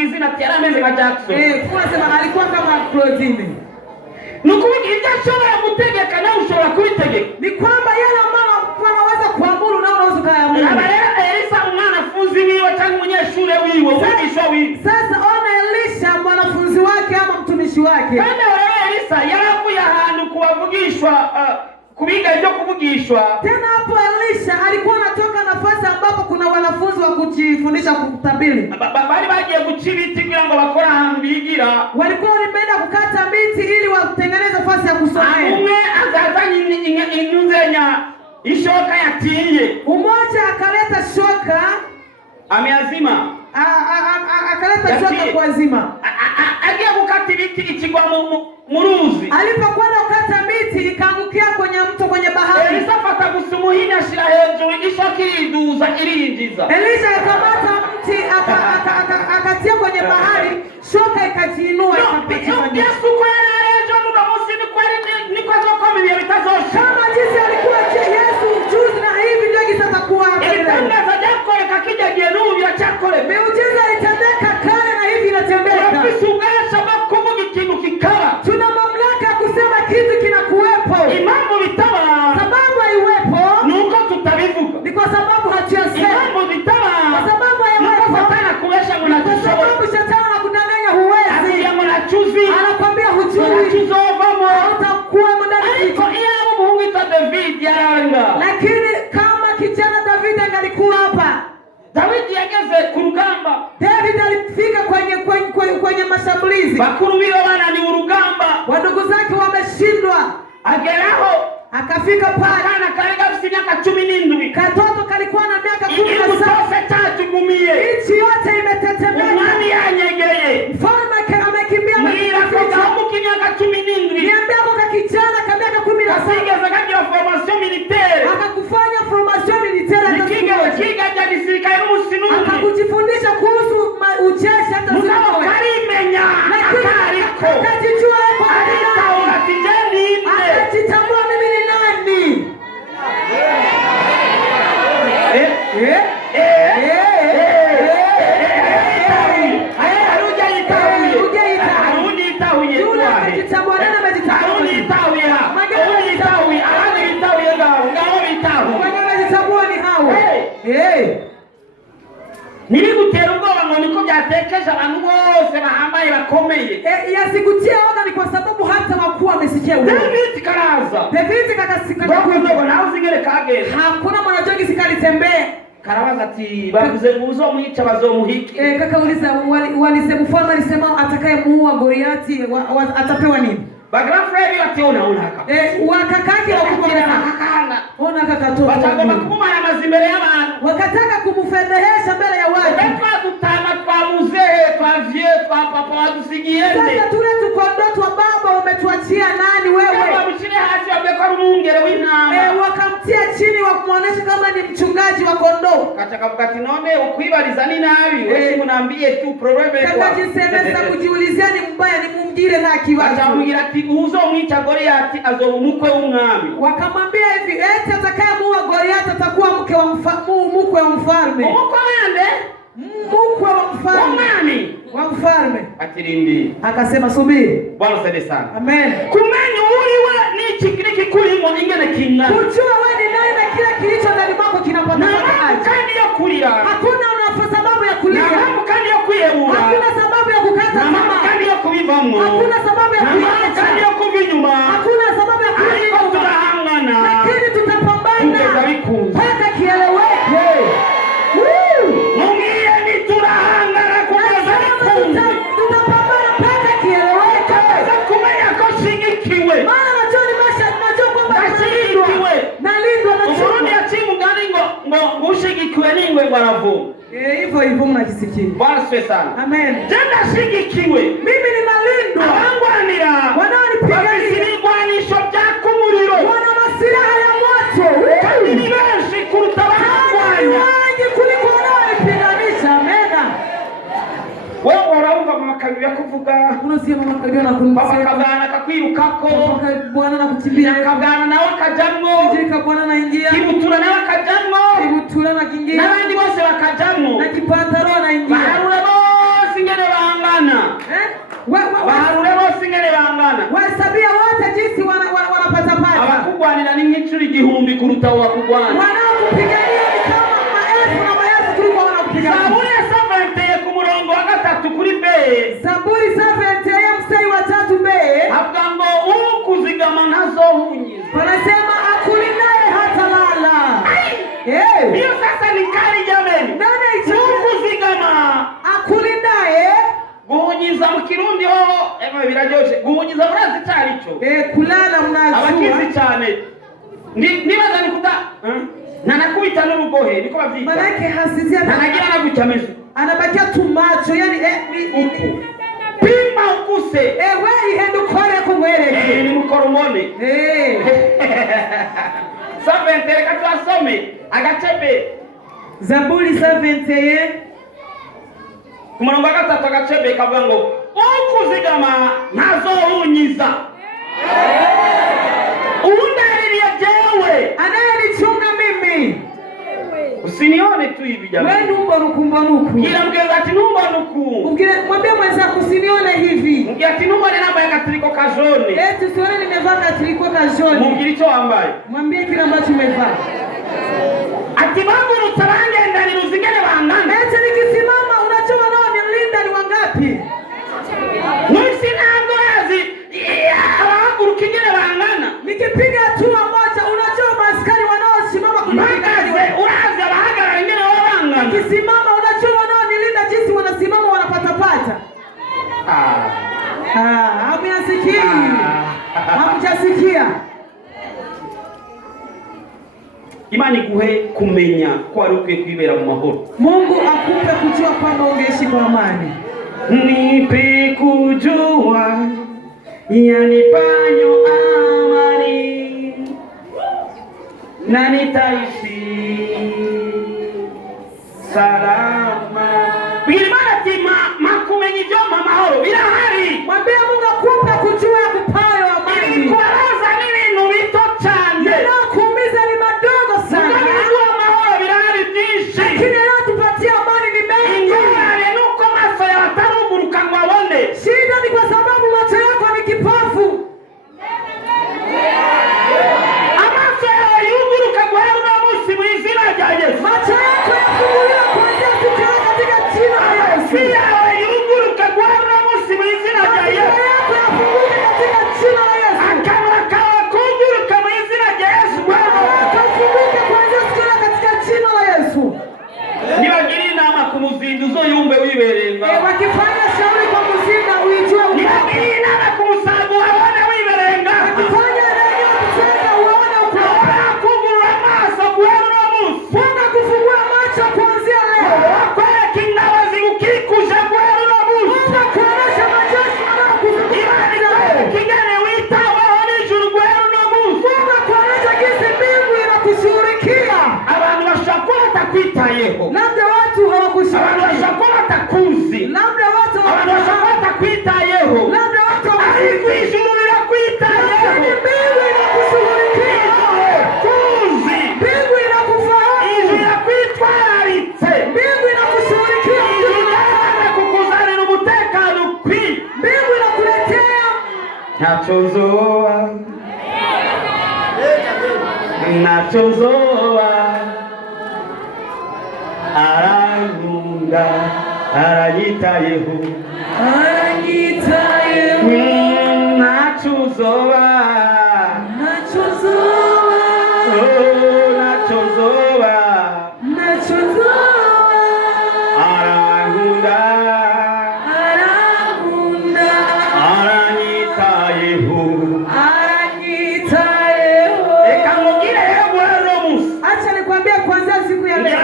avuga izina ati yarameze nka Jackson. Kwa sema alikuwa kama Claudine. Nukuvuga ibyo ashobora gutegeka nawe ushobora kubitegeka. Ni kwamba yale mama anaweza kuamuru na unaweza kuamuru. Elisa mwanafunzi wiwe cyangwa umunyeshuri wiwe umwigisha wiwe. Sasa ona Elisha mwanafunzi wake ama mtumishi wake. Kandi Elisa yaravuye ahantu kubavugishwa kubiga ibyo kuvugishwa. Tena hapo Elisha alikuwa anatoka nafasi ambapo kuna wanafunzi wa kujifundisha kutabiri. Bali bagiye guca ibiti kugira ngo bakora ahantu bigira. Walikuwa wameenda kukata miti ili watengeneze nafasi ya kusomea. Umwe azazanye inyuzenya ishoka yatiye. Umoja akaleta shoka ameazima. Akaleta shoka kwa azima. Agiye gukata ibiti ikigwa mu ruzi. Alipokwenda kukata miti ikaangukia kwenye mto kwenye bahari. Elisa afata gusumuhina ashira hejuru ishoka iriduza irinjiza. Elisha akamata mti akatia kwenye bahari, shoka ikajiinua ikapita. Yesu kweli leo ndo musi ni kweli ni kwa zoko mimi bitazosha. Kama jinsi alikuwa Yesu juzi na hivi ndio kitakuwa. Itangaza jako ikakija jeruhi ya chakole. Miujiza itendeka kale na hivi inatendeka. Tusugasha bakuvuga ikintu kikara. Tuna mamlaka ya kusema kitu kinakuwepo. Imambo bitaba. Sababu haiwepo. Nuko tutabivuga. Ni kwa sababu hatuyasema. Imambo bitaba. Kwa sababu haiwepo. Nuko satana kubesha mnatusha. Kwa sababu shetani anakudanganya huwezi. Asiya mnachuzi. Anakuambia hujui. Unachuzovamo. Utakuwa ndani. Ariko iya umuhungu ita David yaranga. Lakini kama kijana David angalikuwa hapa. David yageze ku rugamba. David alifika kwenye mashambulizi. Bakuru biwe bana ni urugamba. Wadogo zake wameshindwa. Ageraho akafika pale. Kana kalega miaka 17. Katoto kalikuwa na miaka 17. Ikutose tagumie. Nchi yote imetetemeka. Umani yanyegeye. Mfalme amekimbia Mira kwa miaka 17. Niambia kwa kijana kama miaka 17. Asinge zakagira formation militaire. Akakufanya formation militaire kiga jadi serikali musinu. Akakujifundisha kuhusu ujeshi hata sio. Karimenya. Akariko. Akajijua hapo. Akajitambua mimi ni nani? Niligutera ubwoba ngo niko byatekeje abantu bose bahambaye bakomeye. Yasikutia oga ni kwa sababu hata wakuu wamesikia wewe. David karaza. David kakasika ndogo na uzingere kage. Hakuna mwanajongi sikalitembea. Karabaza ati bavuze ngo uzomuhica bazomuhike. Kakauliza walisema mfalme alisema atakayemuua Goliati atapewa nini? Bagra Fred ationa haka. Wakakake wakubwa hakana. Ona kakatoa. Batagoma kumuma ya mazimbele y'abantu. Wakataka kumfedhehesha mbele ya watu. Kwa tutana kwa muzee, kwa vie, kwa papa wadusigiende. Sasa tule tuko ndoto wa baba umetuachia nani wewe? Baba mchini hasi wabekwa rumungere w'intama. Wakamtia chini wakumwonyesha kama ni mchungaji wa kondoo. Kataka wakati none ukwibariza ni nabi. Wewe munaambie tu probleme kwa. Kakajisemeza kujiulizia ni mbaya ni mumgire na kiwazo. Atamwira ati uzo mwica Goliati azomukwe w'umwami. Wakamwambia hivi eti atakayemuua Goliati atakuwa mke wa mfalme. Mukwe wande? Mkwe wa mfalme. Umwami wa mfalme. Atirindi. Akasema subiri. Bwana sade sana. Amen. Kumenya uliwe ni chikiriki kulimo ingene kinga. Kujua wewe ni nani na kila kilicho ndani mwako kinapata aje. Kandi ya kulia. Hakuna sababu ya kulia. Na kandi ya kuyebura. Hakuna sababu ya kukata tamaa. Kandi ya kubivamo. Hakuna sababu ya kuacha. Kandi ya kuvinyuma. Hakuna sababu ya kulia. Tutahangana. Lakini tutapambana. Mpaka kieleweke. Mungie ni turahangana kuweza kundi. Tutapambana mpaka kieleweke. Za kumenya ko shingikiwe. Maana najua kwamba nalindwa na Umurundi yacimu gani ngo ushigikiwe n'ingwe baravuga. Hivyo mnakisikia. Bwana sifiwe sana. Amen. Tena shigikiwe. Mimi ninalindwa. Abangwanira. Wanaonipigania. Ibigwanisho byaka umuriro. Wana masilaha ya moto. Kandi ni benshi kuruta abangwanya. Wengi kuliko wanaonipiganisha. Amena. Wewe uraumva makabi yakuvuga. Unasikia makabi na kunusema. Baba kabana kakwirukako. Bwana na kukimbia. Kabana nawe kajamwo. Jika Bwana naingia. Kibutura nawe kajamwo. Kibutura na kingia. Nabandi bose bakajamwo. Na kipantaro naingia. Barura bose ngene wanahesabia wote jinsi wanapata pata. Abakugwanira ni nk'icuri igihumbi kuruta wakugwana. Wanaokupigania ni kama maelfu na maelfu kuliko wanaokupigania. Zaburi ya 70 ku murongo wa 3 kuri B. Zaburi 70 mstari wa 3 B. Avuga ngo ukuzigama ntazohunyiza. Wanasema akulindaye hata lala. Hiyo sasa ni kali jameni. Nani ukuzigama akulindaye guhunyiza mu Kirundi ho birajoshe. Guhunyiza murazi cyarico. Kulala mnajua. Abakizi cyane. Nibaza nikuta nanakubita n'urugohe niko bavyita. Manake hasizia nanagira nagucyamezo. Anabakia tumacho yani uku. Pima ukuse. Wewe ihende ukore ko ngwereke. Ni mukoromone. Saventere katwasome agachebe. Zaburi 71 ku murongo wa 3 agachebe kavuga ngo ukuzigama ntazohunyiza. Undaririye jewe anayenichunga mimi. Usinione tu hivi jamani. Wewe numba nukumbanuku. Kila mgeza ati numba nuku. Mwambie mwenzako usinione hivi. Mgea ati numba ni namba ya katriko kajone. Tusione nimevaa katriko kajone. Mungilicho ambaye. Mwambie kile ambacho umevaa. Ati bangu nutarange ndani ruzingene wangana. Nikisimama unachoma nao nilinda ni wangapi? Nuisina angorazi. Wangu rukingene wangana. Nikipiga hatua moja unachoma askari wanaosimama kumagaze. Urazi abahagara wengine wawangana. Nikisimama unachoma nao nilinda jinsi wanasimama wanapata-pata. Hamjasikia. Hamjasikia. Imani guhe kumenya ko ari ukwiye kwibera mu mahoro. Mungu akupe kujua kwamba ungeishi kwa amani. Nipe kujua yanipayo amani na nitaishi salama. Bilimana tima makumenyi joma mahoro birahari. Mwambie Mungu akupe kujua kupayo amani. Ilikuaraza nini nubito chande. Yanakuumiza ni madogo sana. Kujua mahoro birahari byinshi. Lakini yanayotupatia amani ni mengi. Ingorane nuko maso ya wataruguruka ngo abone. Shida ni kwa sababu macho yako ni kipofu. Amaso yawe yuguruka guhera munsi mu izina rya Yesu. Macho yako yafunguliwe kuanzia siku ya katika jina la Yesu. Yawe yuguruka guhera munsi mu izina rya Yesu. Macho yako yafunguliwe katika jina la Yesu. Akanwa kawe kuguruka mu izina rya Yesu. Kafunguke kuanzia siku ya katika jina la Yesu. Nibagira inama ku muzinduzo yumve wiberenga. Wakifanya shauri kwa muzinda uijue uko. Nibagira inama ku musago waone wiberenga. Wakifanya neno kutenga uone uko. Kugurura amaso guhera munsi. Funga kufungua macho kuanzia leo. Wakora kingawazi ukikuja guhera munsi. Funga kuonesha majeshi yanayokuzunguka. Kigane wita waone juru guhera munsi. Funga kuonesha jinsi mbingu inakushughulikia. Abantu bashakora takwitayeho. Labda watu hawakushughulikia. Abantu bashakora takuzi. Labda watu abantu bashakora takwitayeho. Labda watu ijuru lirakwitayeho. mbingu inakushughulikia. Kuzi. Mbingu inakufahamu. Ijuru lirakwitwararitse. Mbingu inakushughulikia. Ijuru lirakwitwararitse kukuzanira umutekano ukwiye. Mbingu inakuletea. Ntacyo nzoba. Ntacyo nzoba. Aranyunga. Aranyitayeho. Aranyitayeho. Ntacyo nzoba. Ntacyo nzoba. Ntacyo nzoba. Ntacyo nzoba. Arankunda. Arankunda. Aranyitayeho. Aranyitayeho. Reka mubwire yewe Romus. Acha nikwambie kuanzia siku ya leo.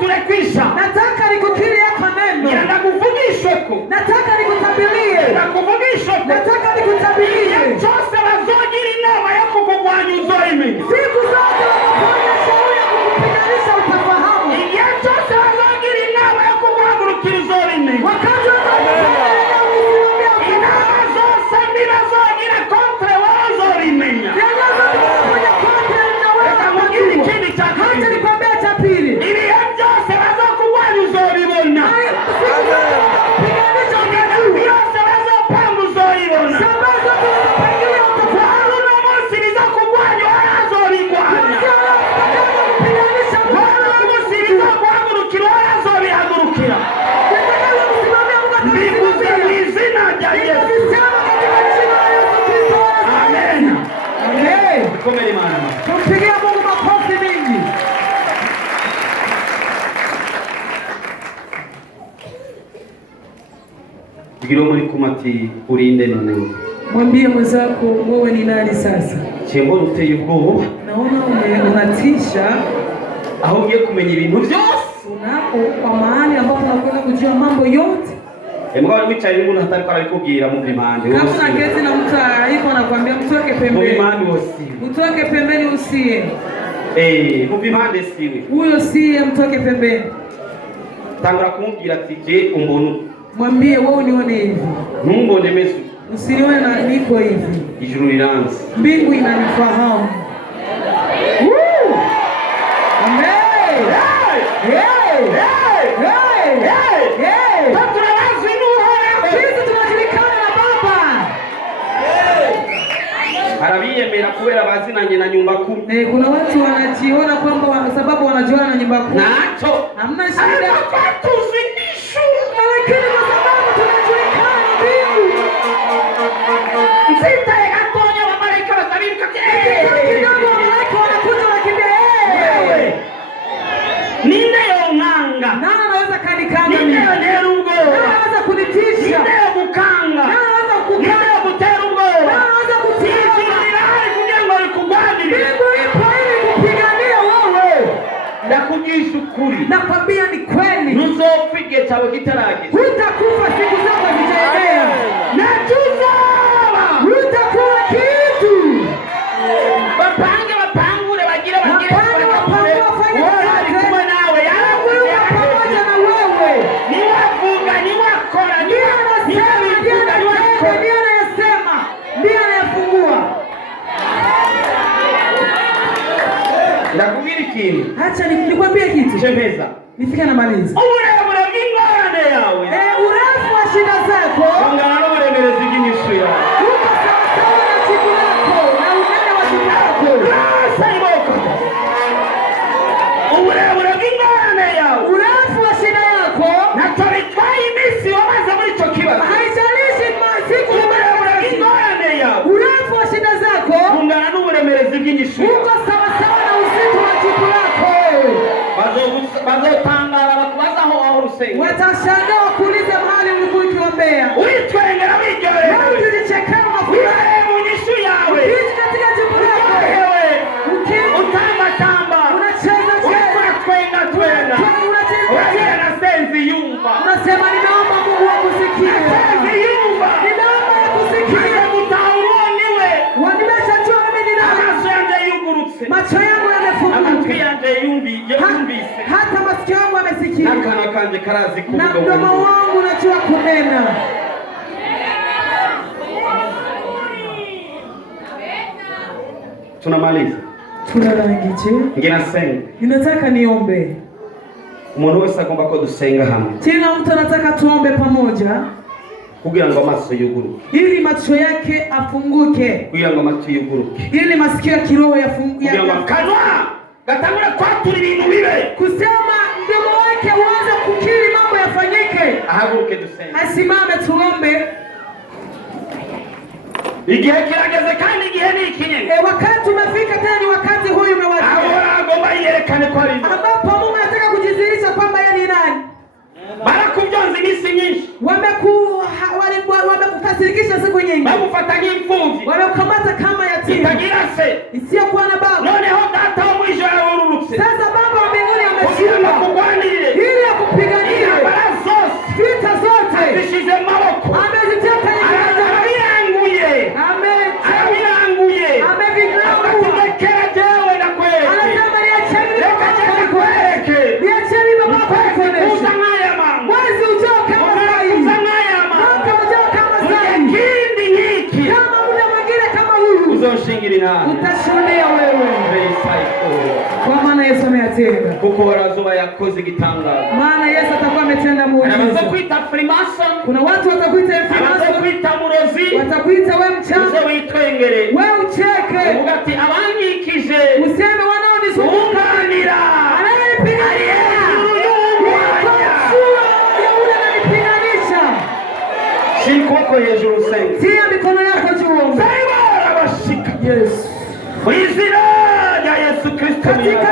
Ngira kwisha. Nataka nikukiri yako neno. Ngira nakuvugisheko. Nataka nikutabirie. Nakuvugisheko. Nataka nikutabirie. Chose bazogira inama yo kukugwanya uzoimenya. Siku zote wanafanya shauri ya kukupiganisha utafahamu. Igihe chose bazogira inama yo kuguhagurukira uzoimenya. Wakati wanafanya inama zose mbi bazogira kontre wowe uzoimenya. Reka mubwire ikindi cya kabiri. Acha nikwambie cha pili. Ibihe byose bazokugwanya uzobibona. Siku zote wanakupiganisha Mbiguze mu izina rya Yesu. Amen. Amen. Komera Imana. Tumpigie Mungu makofi mengi. Bwira muri kumati urinde none. Mwambie mwenzako wewe ni nani sasa? Chembo uteye ubwoba. Naona unatisha. Aho ugiye kumenya ibintu byose. Unapo kwa mahali ambapo unakwenda kujua mambo yote. Mbwa wicaye umuntu atari ko arabikubwira mu bimande. Kama kuna kesi na mtu yuko anakuambia mtoke pembeni. Mu bimande wose. Mtoke pembeni usiye. Mu bimande siwe. Huyo siye, mtoke pembeni. Tangura kumubwira ati je umuntu. Mwambie wewe unione hivi. Ntumbone mesu. Usinione na niko hivi. Ijuru liranze. Mbingu inanifahamu. Woo! Amen. Hey! Hey! Hey! Hey! Hey! Sisi tunajulikana na Baba. Arabiyemera kubera bazinanye na nyumba kumi. Kuna watu wanajiona kwamba sababu wanajuana na nyumba kumi. Nacho. Hamna shida. Tuzidishu. Lakini kwa sababu tunajulikana na mbingu. Msita yakatonya wa malaika watabimka. Kidogo malaika wanakuja wakimbia. Ninde yonganga? Nani anaweza kanikanga mimi? Ninde yonerugo? Nani anaweza kunitisha? Ninde yogukanga? Nani anaweza kukanga? Ninde yogutera ubwoba? Nani anaweza kutisha? Nilihari kugira ngo likugwanire. Mbingu ipo ili kupigania wewe. Ndakugisha ukuri. Nakwambia ni kweli. Ntuzopfa igihe cyawe kitaragera. Hutakufa siku zako zijaendelea. Natuzaba. Hutakuwa kitu. Bapange bapangure bagire bagire. Wapange wafanye kazi. Kumwe nawe Wewe pamoja na wewe. Niwavuga niwakora Ndiye anayesema, ndiye anayefungua. Ndakubwira ikintu. Acha nikwambie kitu. Chemeza. Nifike na maliza. Uburebure bw'ingorane yawe. Urefu wa shida zako. Ungana n'uburemerezi bw'inyishu yawe. Uko sawasawa na jibu lako na unene wa jibu lako. Saiboko. Uburebure bw'ingorane yawe. Urefu wa shida yako. Ntacyo bitwaye iminsi wamaze muri icyo kibazo. Haijalishi siku uburebure bw'ingorane yawe. Urefu wa shida zako. Ungana n'uburemerezi bw'inyishu yawe. Uko sawasawa na uzito wa jibu lako. Bazotangara bakubaza aho waho urusenga. Watashangaa wakuulize mahali ulikuwa ukiombea. Witwengera wiryohewe. Wewe ulichekea unafurahi mu nyishu yawe. ukiishi katika jibu lako. Utamba. Unacheza twenga. Unacheza na senzi yumba. Unasema ninaomba Mungu akusikie. Senzi yumba. Ninaomba akusikie. Mtauroniwe. Nimeshajua mimi ni nani. Amaso yanjye yugurutse. Macho yangu yamefunguka. Amatwi yanjye yumvise. Hata masikio yangu yamesikia. N'akanwa kanjye karazi kuvuga. Na mdomo wangu unajua kunena. Tunamaliza. Tunarangije. Ngenasenga. Ninataka niombe. Umuntu wese agomba ko dusenga hamwe. Kila mtu anataka tuombe pamoja. Kugira ngo amaso yuguruke. Ili macho yake afunguke. Kugira ngo amatwi yuguruke. Ili masikio ya kiroho yafunguke. Kugira ngo kanwa gatangura kwatura ibintu bibe. Kusema mdomo wake uanze kukiri mambo yafanyike. Ahaguruke dusenga. Asimame tuombe. Igihe kirageze kandi igihe ni ikinyene. Wakati umefika, tena ni wakati huyu umewadia. Ahora agomba yerekane ko ari. Ambapo Mungu anataka kujidhihirisha kwamba yeye ni nani. Barakubyonza iminsi nyinshi. Wamekukasirikisha siku nyingi. Bagufata nk'imfuvyi. Wamekukamata kama yatima. Itagira se. Isiyokuwa na baba. Noneho data wo mwisho yarurutse. Sasa baba wa mbinguni ameshuka. Kugwanire. Ili akupiganie. Vita zote. Zishize maboko. Amezitia kwenye mikono. Arabiranguye. Akatumekera jewe na kweli. Anasema niacheni Leka cheka kweleke. niacheni baba kwako. Uza ngaya mama. Mwezi ujao kama sai. Uza ngaya mama. Mwaka ujao kama sai. Kindi hiki. Kama muda mwingine kama huyu. Uzoshingira nani? Utashuhudia wewe. Kwa maana Yesu ametenda. Kuko warazuba yakoze igitangaza. Maana Yesu atakuwa ametenda muujiza. Anaanza kuita frimasa. Kuna watu watakuita frimasa. Anaanza kuita murozi. Watakuita wewe mchawi. Uzo witwengere. Wewe ucheke. Ugati abanyikije. Useme wanaonizunguka. Unganira. Anayepigania. Yule ananipiganisha. shira ukuboko hejuru usenge. Tia mikono yako juu. Saiba abashika. Yes. Mu izina rya Yesu Kristo. Katika